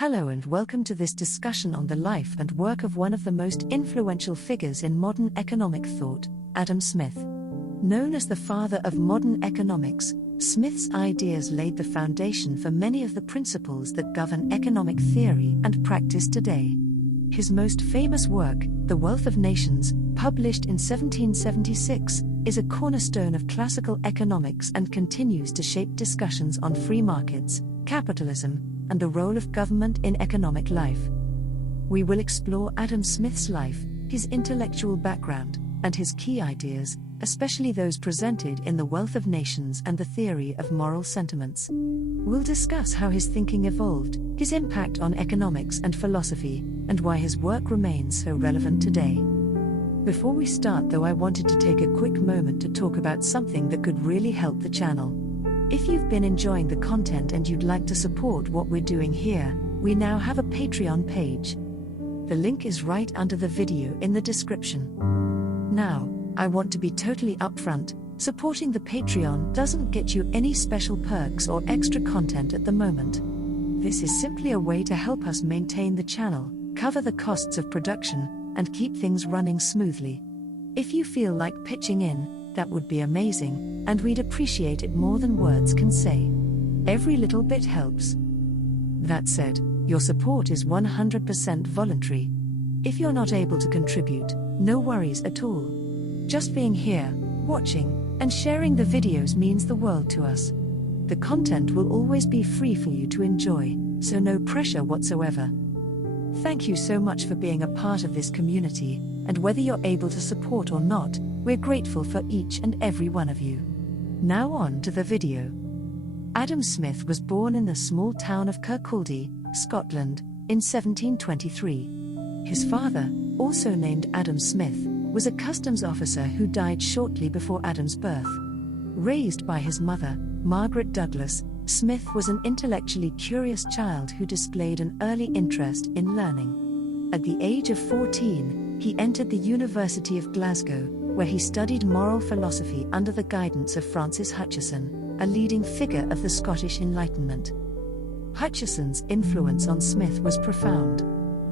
Hello and welcome to this discussion on the life and work of one of the most influential figures in modern economic thought, Adam Smith. Known as the father of modern economics, Smith's ideas laid the foundation for many of the principles that govern economic theory and practice today. His most famous work, The Wealth of Nations, published in 1776, is a cornerstone of classical economics and continues to shape discussions on free markets, capitalism, and the role of government in economic life. We will explore Adam Smith's life, his intellectual background, and his key ideas, especially those presented in The Wealth of Nations and the Theory of Moral Sentiments. We'll discuss how his thinking evolved, his impact on economics and philosophy, and why his work remains so relevant today. Before we start though, I wanted to take a quick moment to talk about something that could really help the channel. If you've been enjoying the content and you'd like to support what we're doing here, we now have a Patreon page. The link is right under the video in the description. Now, I want to be totally upfront, supporting the Patreon doesn't get you any special perks or extra content at the moment. This is simply a way to help us maintain the channel, cover the costs of production, and keep things running smoothly. If you feel like pitching in, that would be amazing, and we'd appreciate it more than words can say. Every little bit helps. That said, your support is 100% voluntary. If you're not able to contribute, no worries at all. Just being here, watching, and sharing the videos means the world to us. The content will always be free for you to enjoy, so no pressure whatsoever. Thank you so much for being a part of this community, and whether you're able to support or not, we're grateful for each and every one of you. Now on to the video. Adam Smith was born in the small town of Kirkcaldy, Scotland, in 1723. His father, also named Adam Smith, was a customs officer who died shortly before Adam's birth. Raised by his mother, Margaret Douglas, Smith was an intellectually curious child who displayed an early interest in learning. At the age of 14, he entered the University of Glasgow, where he studied moral philosophy under the guidance of Francis Hutcheson, a leading figure of the Scottish Enlightenment. Hutcheson's influence on Smith was profound.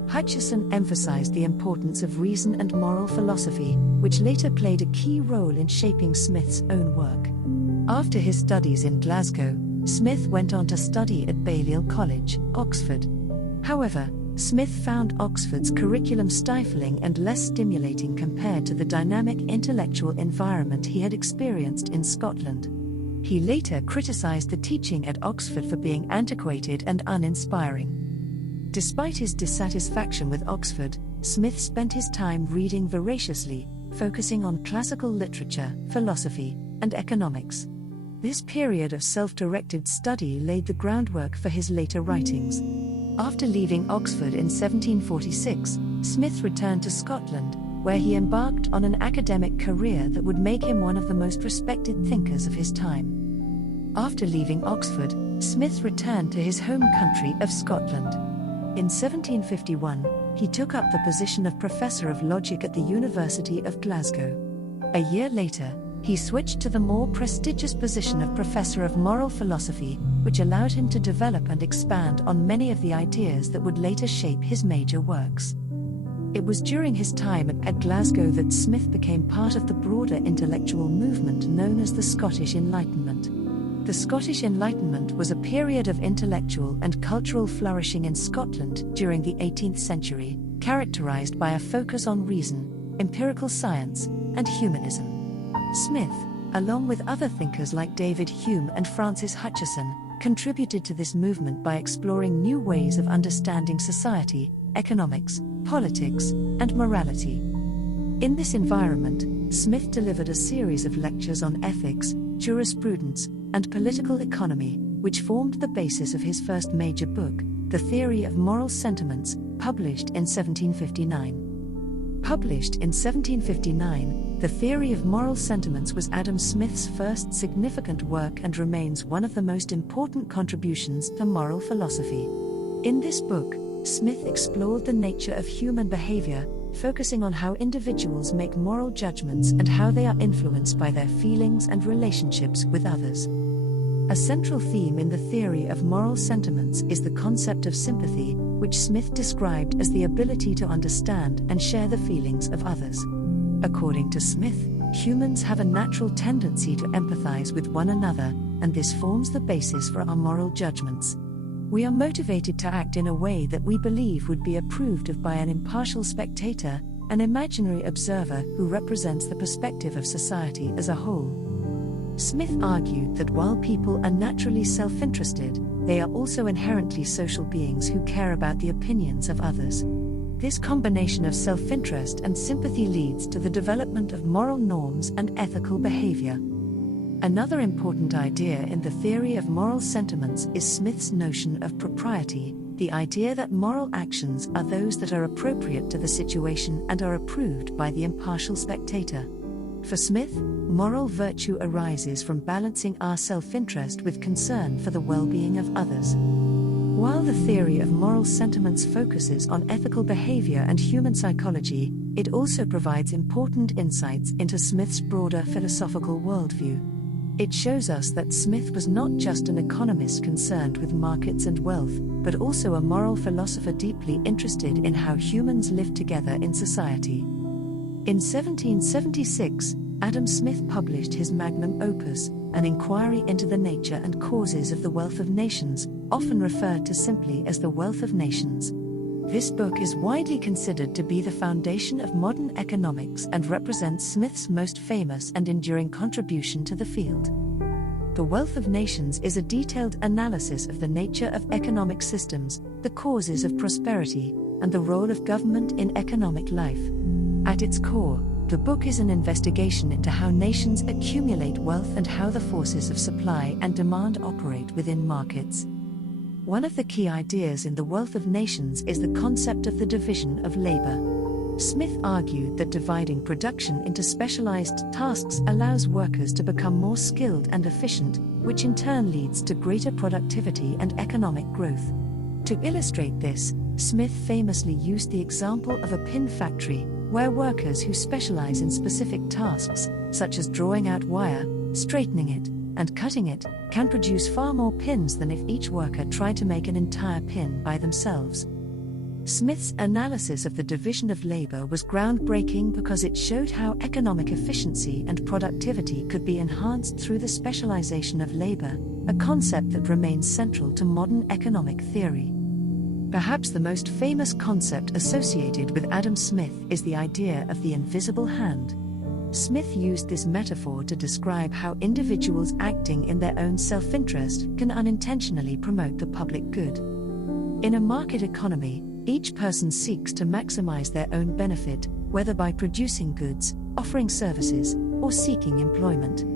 Hutcheson emphasized the importance of reason and moral philosophy, which later played a key role in shaping Smith's own work. After his studies in Glasgow, Smith went on to study at Balliol College, Oxford. However, Smith found Oxford's curriculum stifling and less stimulating compared to the dynamic intellectual environment he had experienced in Scotland. He later criticized the teaching at Oxford for being antiquated and uninspiring. Despite his dissatisfaction with Oxford, Smith spent his time reading voraciously, focusing on classical literature, philosophy, and economics. This period of self-directed study laid the groundwork for his later writings. After leaving Oxford in 1746, Smith returned to Scotland, where he embarked on an academic career that would make him one of the most respected thinkers of his time. After leaving Oxford, Smith returned to his home country of Scotland. In 1751, he took up the position of Professor of Logic at the University of Glasgow. A year later, he switched to the more prestigious position of Professor of Moral Philosophy, which allowed him to develop and expand on many of the ideas that would later shape his major works. It was during his time at Glasgow that Smith became part of the broader intellectual movement known as the Scottish Enlightenment. The Scottish Enlightenment was a period of intellectual and cultural flourishing in Scotland during the 18th century, characterized by a focus on reason, empirical science, and humanism. Smith, along with other thinkers like David Hume and Francis Hutcheson, contributed to this movement by exploring new ways of understanding society, economics, politics, and morality. In this environment, Smith delivered a series of lectures on ethics, jurisprudence, and political economy, which formed the basis of his first major book, The Theory of Moral Sentiments, published in 1759. Published in 1759, The Theory of Moral Sentiments was Adam Smith's first significant work and remains one of the most important contributions to moral philosophy. In this book, Smith explored the nature of human behavior, focusing on how individuals make moral judgments and how they are influenced by their feelings and relationships with others. A central theme in the theory of moral sentiments is the concept of sympathy, which Smith described as the ability to understand and share the feelings of others. According to Smith, humans have a natural tendency to empathize with one another, and this forms the basis for our moral judgments. We are motivated to act in a way that we believe would be approved of by an impartial spectator, an imaginary observer who represents the perspective of society as a whole. Smith argued that while people are naturally self-interested, they are also inherently social beings who care about the opinions of others. This combination of self-interest and sympathy leads to the development of moral norms and ethical behavior. Another important idea in the theory of moral sentiments is Smith's notion of propriety, the idea that moral actions are those that are appropriate to the situation and are approved by the impartial spectator. For Smith, moral virtue arises from balancing our self-interest with concern for the well-being of others. While the theory of moral sentiments focuses on ethical behavior and human psychology, it also provides important insights into Smith's broader philosophical worldview. It shows us that Smith was not just an economist concerned with markets and wealth, but also a moral philosopher deeply interested in how humans live together in society. In 1776, Adam Smith published his magnum opus, An Inquiry into the Nature and Causes of the Wealth of Nations, often referred to simply as The Wealth of Nations. This book is widely considered to be the foundation of modern economics and represents Smith's most famous and enduring contribution to the field. The Wealth of Nations is a detailed analysis of the nature of economic systems, the causes of prosperity, and the role of government in economic life. At its core, the book is an investigation into how nations accumulate wealth and how the forces of supply and demand operate within markets. One of the key ideas in The Wealth of Nations is the concept of the division of labor. Smith argued that dividing production into specialized tasks allows workers to become more skilled and efficient, which in turn leads to greater productivity and economic growth. To illustrate this, Smith famously used the example of a pin factory, where workers who specialize in specific tasks, such as drawing out wire, straightening it, and cutting it, can produce far more pins than if each worker tried to make an entire pin by themselves. Smith's analysis of the division of labor was groundbreaking because it showed how economic efficiency and productivity could be enhanced through the specialization of labor, a concept that remains central to modern economic theory. Perhaps the most famous concept associated with Adam Smith is the idea of the invisible hand. Smith used this metaphor to describe how individuals acting in their own self-interest can unintentionally promote the public good. In a market economy, each person seeks to maximize their own benefit, whether by producing goods, offering services, or seeking employment.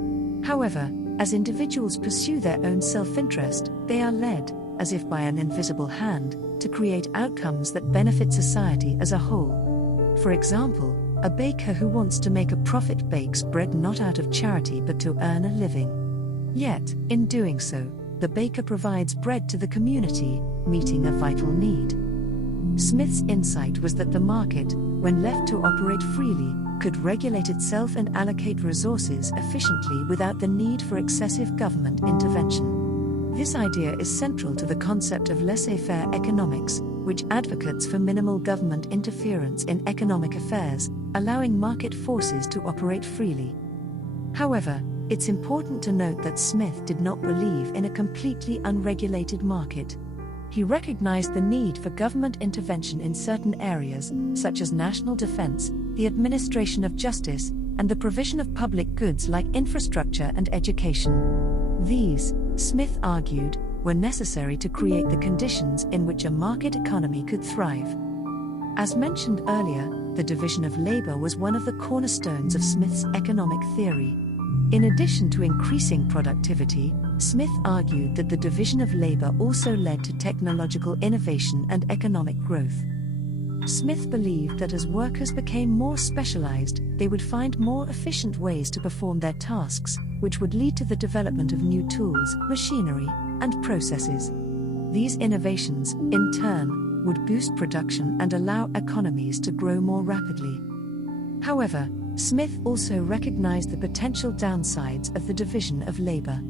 However, as individuals pursue their own self-interest, they are led, as if by an invisible hand, to create outcomes that benefit society as a whole. For example, a baker who wants to make a profit bakes bread not out of charity but to earn a living. Yet, in doing so, the baker provides bread to the community, meeting a vital need. Smith's insight was that the market, when left to operate freely, could regulate itself and allocate resources efficiently without the need for excessive government intervention. This idea is central to the concept of laissez-faire economics, which advocates for minimal government interference in economic affairs, allowing market forces to operate freely. However, it's important to note that Smith did not believe in a completely unregulated market. He recognized the need for government intervention in certain areas, such as national defense, the administration of justice, and the provision of public goods like infrastructure and education. These, Smith argued, were necessary to create the conditions in which a market economy could thrive. As mentioned earlier, the division of labor was one of the cornerstones of Smith's economic theory. In addition to increasing productivity, Smith argued that the division of labor also led to technological innovation and economic growth. Smith believed that as workers became more specialized, they would find more efficient ways to perform their tasks, which would lead to the development of new tools, machinery, and processes. These innovations, in turn, would boost production and allow economies to grow more rapidly. However, Smith also recognized the potential downsides of the division of labor.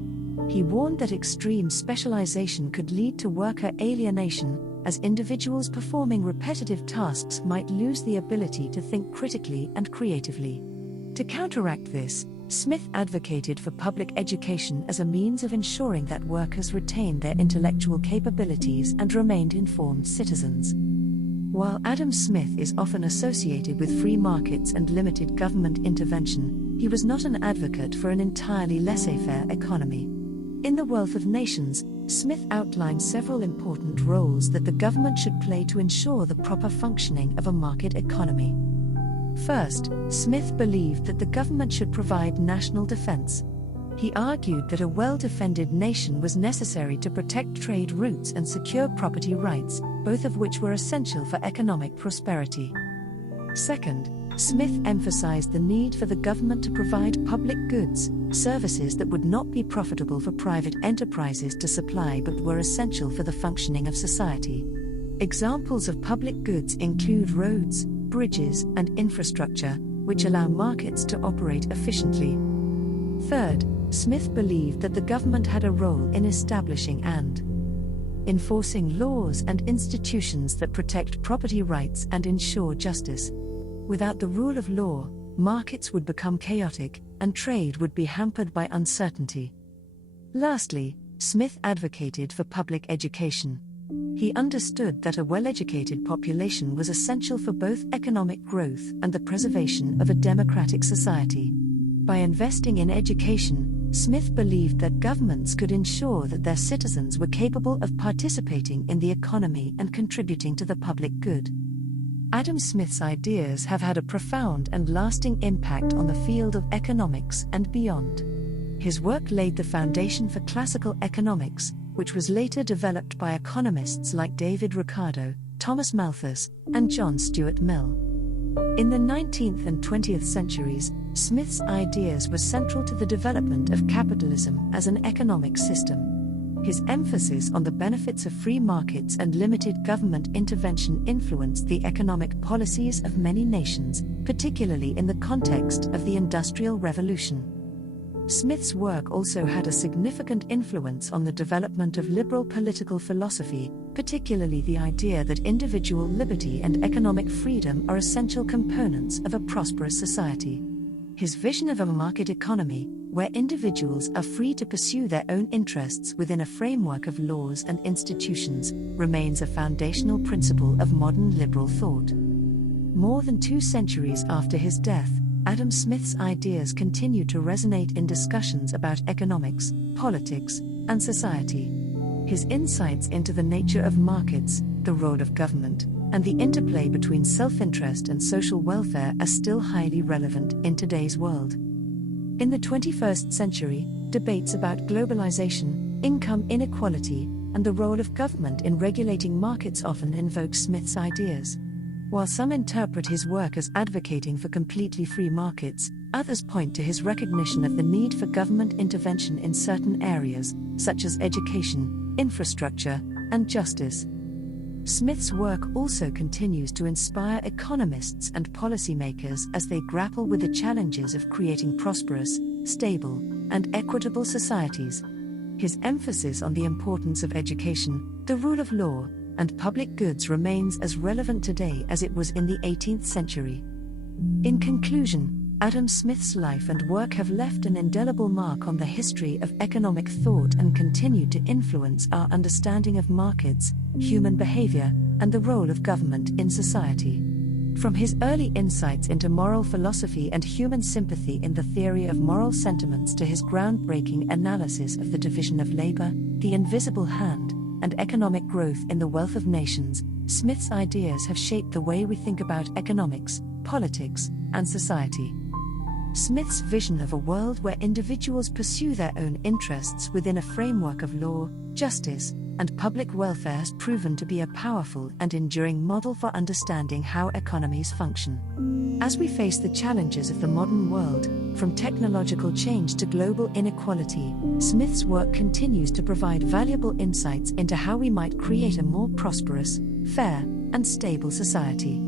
He warned that extreme specialization could lead to worker alienation, as individuals performing repetitive tasks might lose the ability to think critically and creatively. To counteract this, Smith advocated for public education as a means of ensuring that workers retained their intellectual capabilities and remained informed citizens. While Adam Smith is often associated with free markets and limited government intervention, he was not an advocate for an entirely laissez-faire economy. In The Wealth of Nations, Smith outlined several important roles that the government should play to ensure the proper functioning of a market economy. First, Smith believed that the government should provide national defense. He argued that a well-defended nation was necessary to protect trade routes and secure property rights, both of which were essential for economic prosperity. Second, Smith emphasized the need for the government to provide public goods, services that would not be profitable for private enterprises to supply but were essential for the functioning of society. Examples of public goods include roads, bridges, and infrastructure, which allow markets to operate efficiently. Third, Smith believed that the government had a role in establishing and enforcing laws and institutions that protect property rights and ensure justice. Without the rule of law, markets would become chaotic, and trade would be hampered by uncertainty. Lastly, Smith advocated for public education. He understood that a well-educated population was essential for both economic growth and the preservation of a democratic society. By investing in education, Smith believed that governments could ensure that their citizens were capable of participating in the economy and contributing to the public good. Adam Smith's ideas have had a profound and lasting impact on the field of economics and beyond. His work laid the foundation for classical economics, which was later developed by economists like David Ricardo, Thomas Malthus, and John Stuart Mill. In the 19th and 20th centuries, Smith's ideas were central to the development of capitalism as an economic system. His emphasis on the benefits of free markets and limited government intervention influenced the economic policies of many nations, particularly in the context of the Industrial Revolution. Smith's work also had a significant influence on the development of liberal political philosophy, particularly the idea that individual liberty and economic freedom are essential components of a prosperous society. His vision of a market economy, where individuals are free to pursue their own interests within a framework of laws and institutions, remains a foundational principle of modern liberal thought. More than 2 centuries after his death, Adam Smith's ideas continue to resonate in discussions about economics, politics, and society. His insights into the nature of markets, the role of government, and the interplay between self-interest and social welfare are still highly relevant in today's world. In the 21st century, debates about globalization, income inequality, and the role of government in regulating markets often invoke Smith's ideas. While some interpret his work as advocating for completely free markets, others point to his recognition of the need for government intervention in certain areas, such as education, infrastructure, and justice. Smith's work also continues to inspire economists and policymakers as they grapple with the challenges of creating prosperous, stable, and equitable societies. His emphasis on the importance of education, the rule of law, and public goods remains as relevant today as it was in the 18th century. In conclusion, Adam Smith's life and work have left an indelible mark on the history of economic thought and continue to influence our understanding of markets, human behavior, and the role of government in society. From his early insights into moral philosophy and human sympathy in the theory of moral sentiments to his groundbreaking analysis of the division of labor, the invisible hand, and economic growth in The Wealth of Nations, Smith's ideas have shaped the way we think about economics, politics, and society. Smith's vision of a world where individuals pursue their own interests within a framework of law, justice, and public welfare has proven to be a powerful and enduring model for understanding how economies function. As we face the challenges of the modern world, from technological change to global inequality, Smith's work continues to provide valuable insights into how we might create a more prosperous, fair, and stable society.